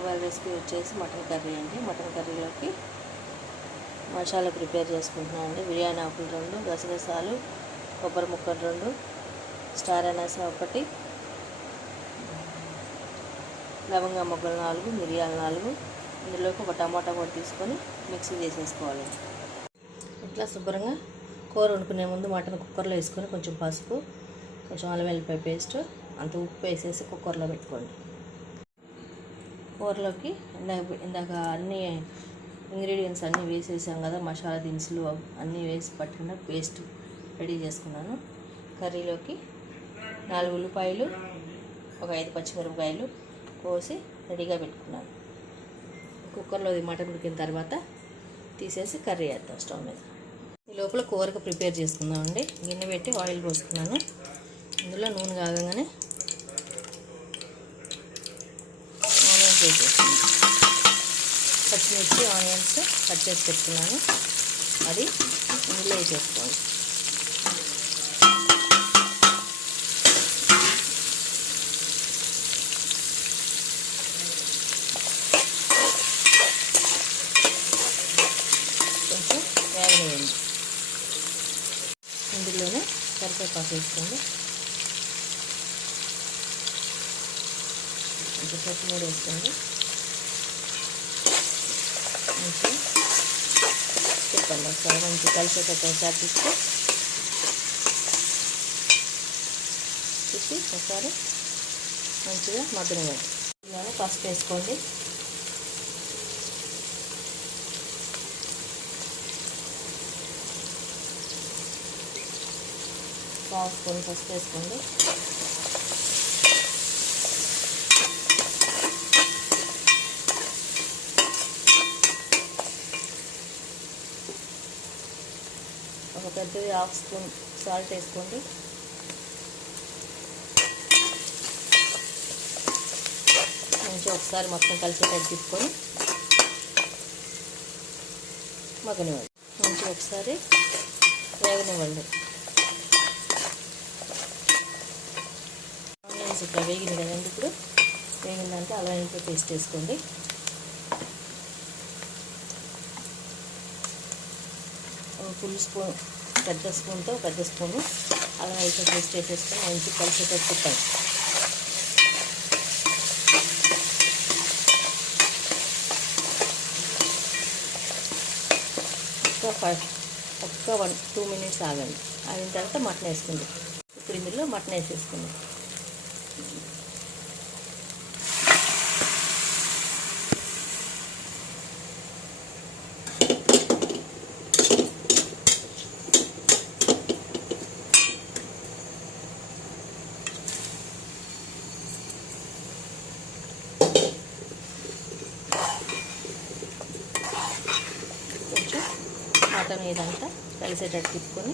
ఇవాళ రెసిపీ వచ్చేసి mutton curry అండి. మటన్ కర్రీలోకి మసాలా ప్రిపేర్ చేసుకుంటున్నాను అండి. బిర్యానీ ఆకులు 2, గసగసాలు, కొబ్బరి ముక్కలు 2, స్టార్ అనాస 1, లవంగా మొగ్గలు 4, మిరియాలు 4. ఇందులోకి ఒక టమాటా కూడా తీసుకొని మిక్సీ చేసేసుకోవాలి. ఇట్లా శుభ్రంగా కూర వండుకునే ముందు మటన్ కుక్కర్లో వేసుకొని కొంచెం పసుపు, కొంచెం అల్లం వెల్లిపాయ పేస్ట్, అంత ఉప్పు వేసేసి కుక్కర్లో పెట్టుకోండి. కూరలోకి ఇందాక అన్ని ఇంగ్రీడియంట్స్ అన్నీ వేసేసాం కదా, మసాలా దినుసులు అన్నీ వేసి పట్టుకున్న పేస్ట్ రెడీ చేసుకున్నాను. కర్రీలోకి 4 ఉల్లిపాయలు, ఒక 5 పచ్చిమిరపకాయలు కోసి రెడీగా పెట్టుకున్నాను. కుక్కర్లో మటన్ ఉడికిన తర్వాత తీసేసి కర్రీ వేద్దాం స్టవ్ మీద. ఈ లోపల కూరకు ప్రిపేర్ చేసుకుందామండి. గిన్నె పెట్టి ఆయిల్ పోసుకున్నాను. ఇందులో నూనె కాగంగానే ఆనియన్స్ వేసేసుకున్నాను. పచ్చిమిర్చి, ఆనియన్స్ కట్ చేసి పెట్టుకున్నాను. అది ఇందులో వేసేసుకోండి. కొంచెం వేగనివ్వండి. ఇందులోనే కరివేపాకు వేసుకోండి. కొంచెం కొత్తిమీర వేసుకోండి. మంచిగా తిప్పండి. ఒకసారి మంచిగా కలిసేటట్టు ఒకసారి తిప్పి ఒకసారి మంచిగా మగ్గనివ్వండి. ఇందులోనే పసుపు వేసుకోండి. పావు స్పూన్ పసుపు వేసుకోండి. ఒక పెద్దది 1/2 స్పూన్ సాల్ట్ వేసుకోండి. మంచిగా ఒకసారి మొత్తం కలిసేటట్టు తిప్పుకొని మగ్గనివ్వండి. మంచిగా ఒకసారి వేగనివ్వండి. ఆనియన్స్ ఇట్లా వేగింది కదండి. ఇప్పుడు వేగిందంటే అల్లం వెల్లిపాయ పేస్ట్ వేసుకోండి. ఫుల్ స్పూన్, పెద్ద స్పూన్తో పెద్ద స్పూను అల్లం వెల్లిపాయ పేస్ట్ వేసేసుకొని మంచి కలిసేటట్టు తిప్పండి. ఒక్క 1-2 మినిట్స్ ఆగండి. ఆగిన తర్వాత మటన్ వేసుకుంది. ఇప్పుడు ఇందులో మటన్ వేసేసుకుంది. కొంచెం మటన్ ఇదంతా కలిసేటట్టు తిప్పుకొని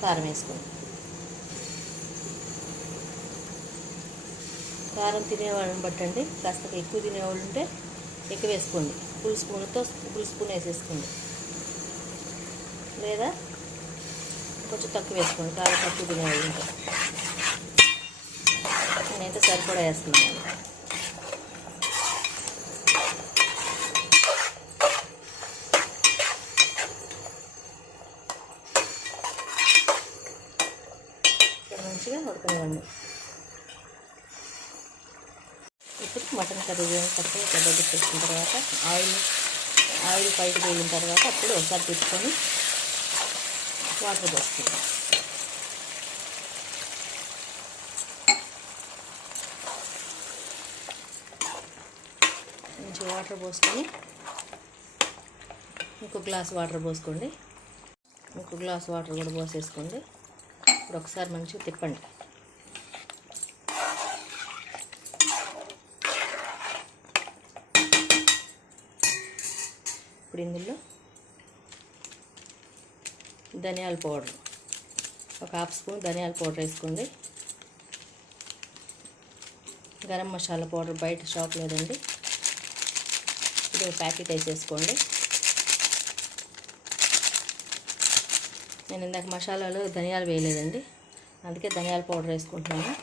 కారం వేసుకోండి. కారం తినేవాళ్ళని బట్టండి. కాస్త ఎక్కువ తినేవాళ్ళు ఉంటే ఎక్కువ వేసుకోండి. ఫుల్ స్పూన్ వేసేసుకోండి. లేదా కొంచెం తక్కువ వేసుకోండి. కారం తక్కువ తినేవాళ్ళు ఉంటే. నేనైతే సరిపడా వేస్తున్నాను. మంచిగా ఉడకనివ్వండి. ఇప్పుడు మటన్ కర్రీ పక్కన కడ్డలు చేసుకున్న తర్వాత ఆయిల్ పైకి వేగిన తర్వాత అప్పుడు ఒకసారి పెట్టుకొని వాటర్ పోసుకుందాం. మంచి వాటర్ పోసుకొని ఇంకో గ్లాస్ వాటర్ పోసుకోండి. ఇంకో గ్లాస్ వాటర్ కూడా పోసేసుకోండి. ఇప్పుడు ఒకసారి మంచిగా తిప్పండి. ఇప్పుడు ఇందులో ధనియాల పౌడర్, ఒక 1/2 స్పూన్ ధనియాల పౌడర్ వేసుకోండి. గరం మసాలా పౌడర్ బయట షాప్ లేదండి, ఇది ఒక ప్యాకెట్ వేసేసుకోండి. నేను ఇందాక మసాలాలో ధనియాలు వేయలేదండి, అందుకే ధనియాల పౌడర్ వేసుకుంటున్నాను.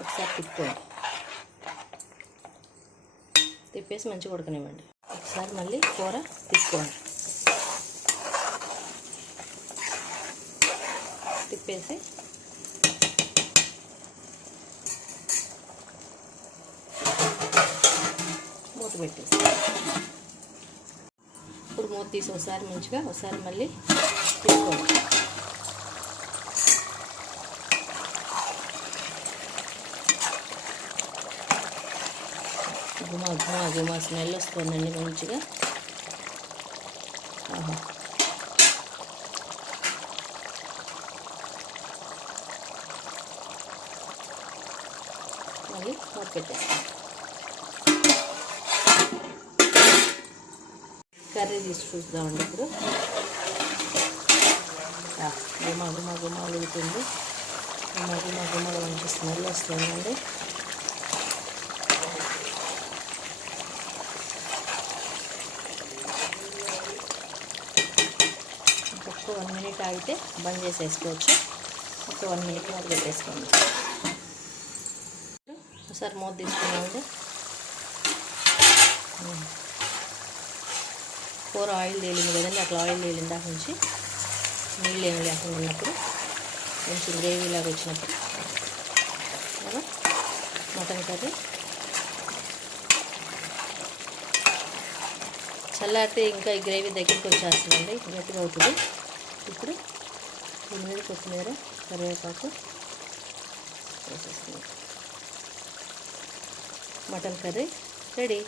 ఒకసారి తిప్పుకోండి. కలిపేసి మంచిగా ఉడకనివ్వండి. ఒకసారి మళ్ళీ కూర తిప్పుకోండి. తిప్పేసి మూత పెట్టేసి ఇప్పుడు మూత తీసి ఒకసారి మళ్ళీ తిప్పుకోండి. గుమా స్మెల్ వస్తుందండి మంచిగా. మళ్ళీ మూత పెట్టేస్తాం. కర్రీ తీసి చూద్దామండి. ఇప్పుడు గుమా ఉడుకుతుంది. గుమా మంచి స్మెల్ వస్తుందండి. ఒక 1 మినిట్ ఆగితే బంద్ చేసేసుకోవచ్చు. ఒక 1 మినిట్ మూత పెట్టేసుకోండి. ఒకసారి మూత తీసుకున్నామండి. కూర ఆయిల్ తేలింది కదండి, అట్లా ఆయిల్ తేలింది దాకా నుంచి నీళ్ళు ఏమి లేకుండా ఉన్నప్పుడు కొంచెం గ్రేవీ లాగా వచ్చినప్పుడు మటన్ కర్రీ చల్లారితే ఇంకా ఈ గ్రేవీ దగ్గరికి వచ్చేస్తుందండి, గట్టిగా అవుతుంది. ఇప్పుడు దీని మీద కొత్తిమీర కరివేపాకు వేసేస్తుంది. Mutton curry ready.